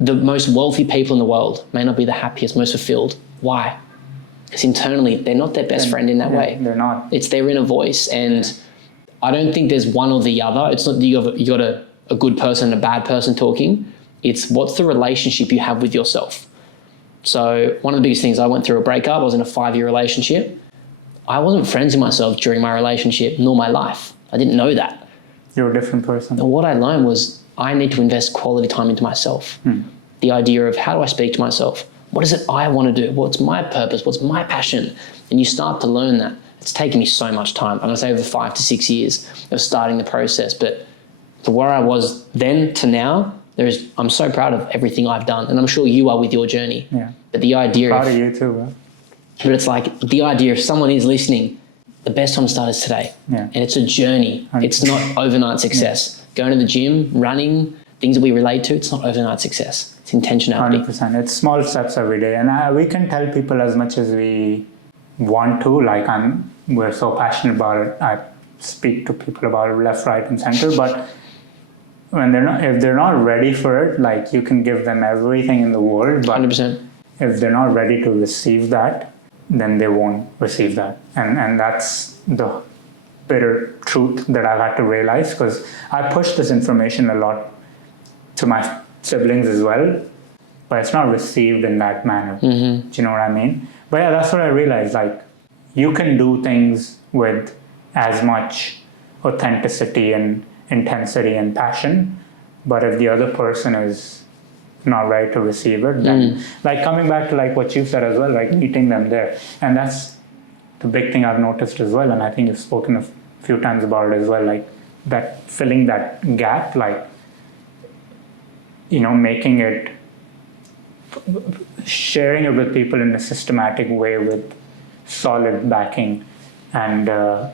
the most wealthy people in the world may not be the happiest, most fulfilled. Why? Because internally, they're not their best friend in that way. They're not. It's their inner voice. And I don't think there's one or the other. It's not that you got a good person and a bad person talking. It's what's the relationship you have with yourself. So one of the biggest things, I went through a breakup. I was in a 5-year relationship. I wasn't friends with myself during my relationship nor my life. I didn't know that. You're a different person. And what I learned was I need to invest quality time into myself. The idea of how do I speak to myself? What is it I want to do? What's my purpose? What's my passion? And you start to learn that. It's taken me so much time. I'm going to say over 5 to 6 years of starting the process. But to where I was then to now, I'm so proud of everything I've done. And I'm sure you are with your journey. Yeah. But the idea proud of you too, bro. But it's like the idea, if someone is listening, the best time to start is today. Yeah. And it's a journey. 100%. It's not overnight success. Going to the gym, running, things that we relate to, it's not overnight success. It's intentionality. 100%. It's small steps every day. And we can tell people as much as we want to. Like we're so passionate about it. I speak to people about it left, right, and center. But if they're not ready for it, like you can give them everything in the world. But 100%. if they're not ready to receive that, then they won't receive that. And that's the bitter truth that I've had to realize, because I push this information a lot to my siblings as well, but it's not received in that manner. Do you know what I mean? But yeah, that's what I realized. Like, you can do things with as much authenticity and intensity and passion, but if the other person is not ready to receive it, then like coming back to like what you said as well, like meeting them there. And that's the big thing I've noticed as well. And I think you've spoken a few times about it as well, like that filling that gap, like, you know, making it, sharing it with people in a systematic way with solid backing and,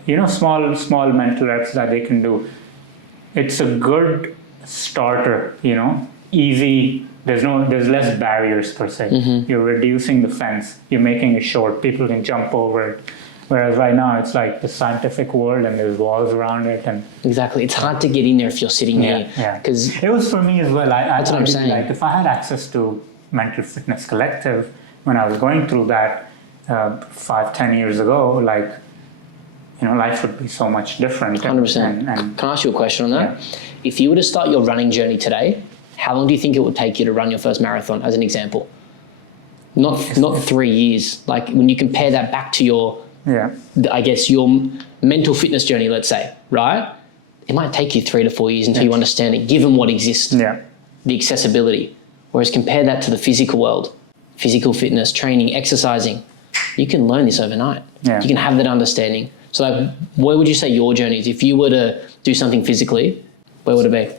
you know, small mental reps that they can do. It's a good starter, you know, easy. There's less barriers per se. You're reducing the fence. You're making it short. People can jump over it. Whereas right now it's like the scientific world and there's walls around it. And exactly. It's hard to get in there if you're sitting here. Yeah. Because it was for me as well. That's what I'm saying. Like if I had access to Mental Fitness Collective when I was going through that 5-10 years ago, like, you know, life would be so much different. 100%. And can I ask you a question on that? Yeah. If you were to start your running journey today, how long do you think it would take you to run your first marathon, as an example? Not 3 years. Like when you compare that back to your, I guess, your mental fitness journey, let's say, right? It might take you 3 to 4 years until you understand it, given what exists, the accessibility. Whereas compare that to the physical world, physical fitness, training, exercising. You can learn this overnight. Yeah. You can have that understanding. So like, where would you say your journey is? If you were to do something physically, where would it be?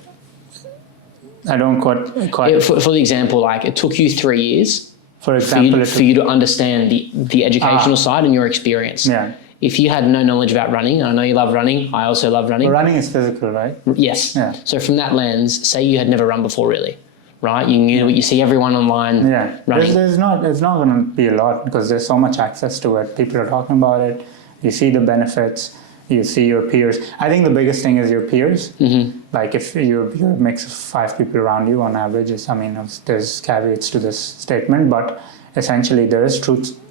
I don't quite. For the example, like it took you 3 years for example, for you to understand the educational side and your experience. Yeah. If you had no knowledge about running, and I know you love running, I also love running. But running is physical, right? Yes. Yeah. So from that lens, say you had never run before, really, right? You knew you see everyone online running. It's not going to be a lot because there's so much access to it. People are talking about it. You see the benefits. You see your peers. I think the biggest thing is your peers. Like if you're a mix of 5 people around you on average, there's caveats to this statement, but essentially there is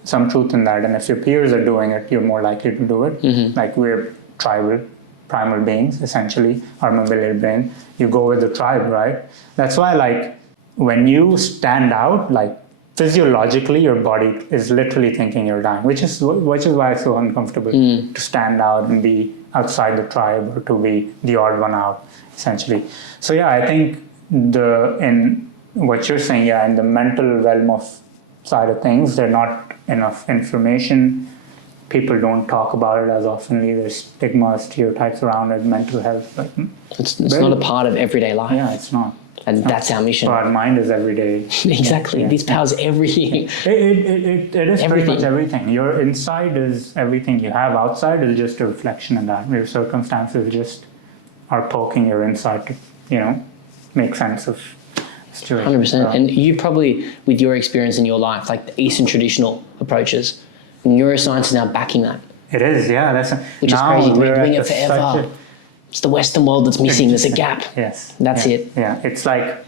some truth in that. And if your peers are doing it, you're more likely to do it. Like we're primal beings, essentially, our mammalian brain. You go with the tribe, right? That's why, like, when you stand out, like, physiologically, your body is literally thinking you're dying, which is why it's so uncomfortable to stand out and be outside the tribe or to be the odd one out, essentially. So yeah, I think in what you're saying, in the mental realm of side of things, there's not enough information. People don't talk about it as oftenly. There's stigma, stereotypes around it, mental health. Like, it's not a part of everyday life. Yeah, it's not. And that's our mission. Our mind is every day. Exactly. This powers everything. It is pretty much everything. Your inside is everything you have. Outside is just a reflection of that. Your circumstances just are poking your inside to, you know, make sense of the situation. 100%. And you probably, with your experience in your life, like the Eastern traditional approaches, neuroscience is now backing that. It is, yeah. Which is crazy. We're doing it forever. It's the Western world that's missing. There's a gap. Yes. That's it. Yeah. It's like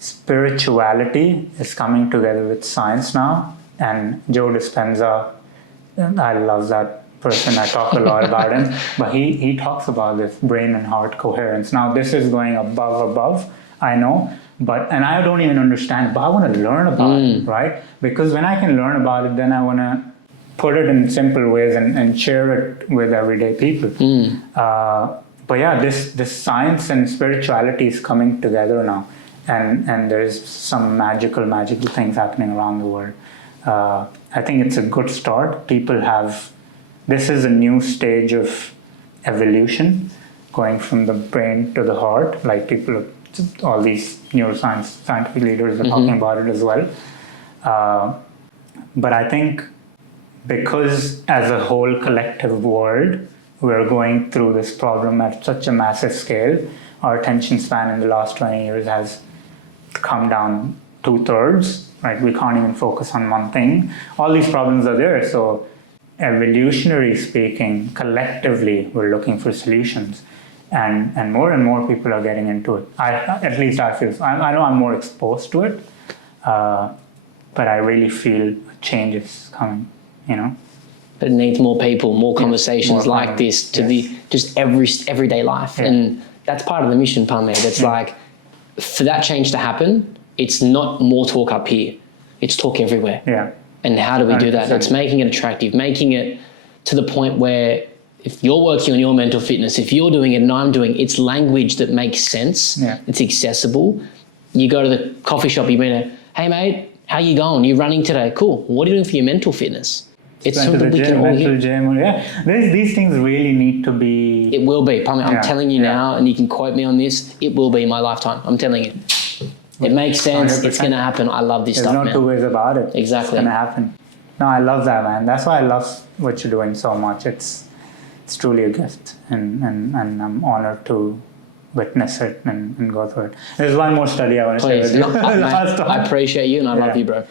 spirituality is coming together with science now. And Joe Dispenza, I love that person. I talk a lot about him, but he talks about this brain and heart coherence. Now this is going above, I know, and I don't even understand, but I want to learn about it, right? Because when I can learn about it, then I want to put it in simple ways and share it with everyday people. But yeah, this science and spirituality is coming together now, and there's some magical things happening around the world. I think it's a good start. This is a new stage of evolution, going from the brain to the heart. Like all these scientific leaders are talking about it as well. But I think because as a whole collective world, we're going through this problem at such a massive scale, our attention span in the last 20 years has come down 2/3, right? We can't even focus on one thing. All these problems are there. So evolutionary speaking, collectively, we're looking for solutions. And more people are getting into it. At least I feel so. I know I'm more exposed to it, but I really feel change is coming, But it needs more people, more conversations like this to be just everyday life. And that's part of the mission, Pame. That's like, for that change to happen, it's not more talk up here. It's talk everywhere. Yeah. And how do we do that? 100%. It's making it attractive, making it to the point where if you're working on your mental fitness, if you're doing it and I'm doing it, it's language that makes sense. Yeah. It's accessible. You go to the coffee shop, you're going to, hey mate, how you going? You're running today? Cool. What are you doing for your mental fitness? It's something we can all hear. These things really need to be. It will be. I'm telling you now, and you can quote me on this, it will be my lifetime. I'm telling you. It makes sense. 100%. It's going to happen. I love this stuff, man. There's no two ways about it. Exactly. It's going to happen. No, I love that, man. That's why I love what you're doing so much. It's truly a gift, and I'm honored to witness it and go through it. There's one more study I want to share with you. I appreciate you, and I love you, bro.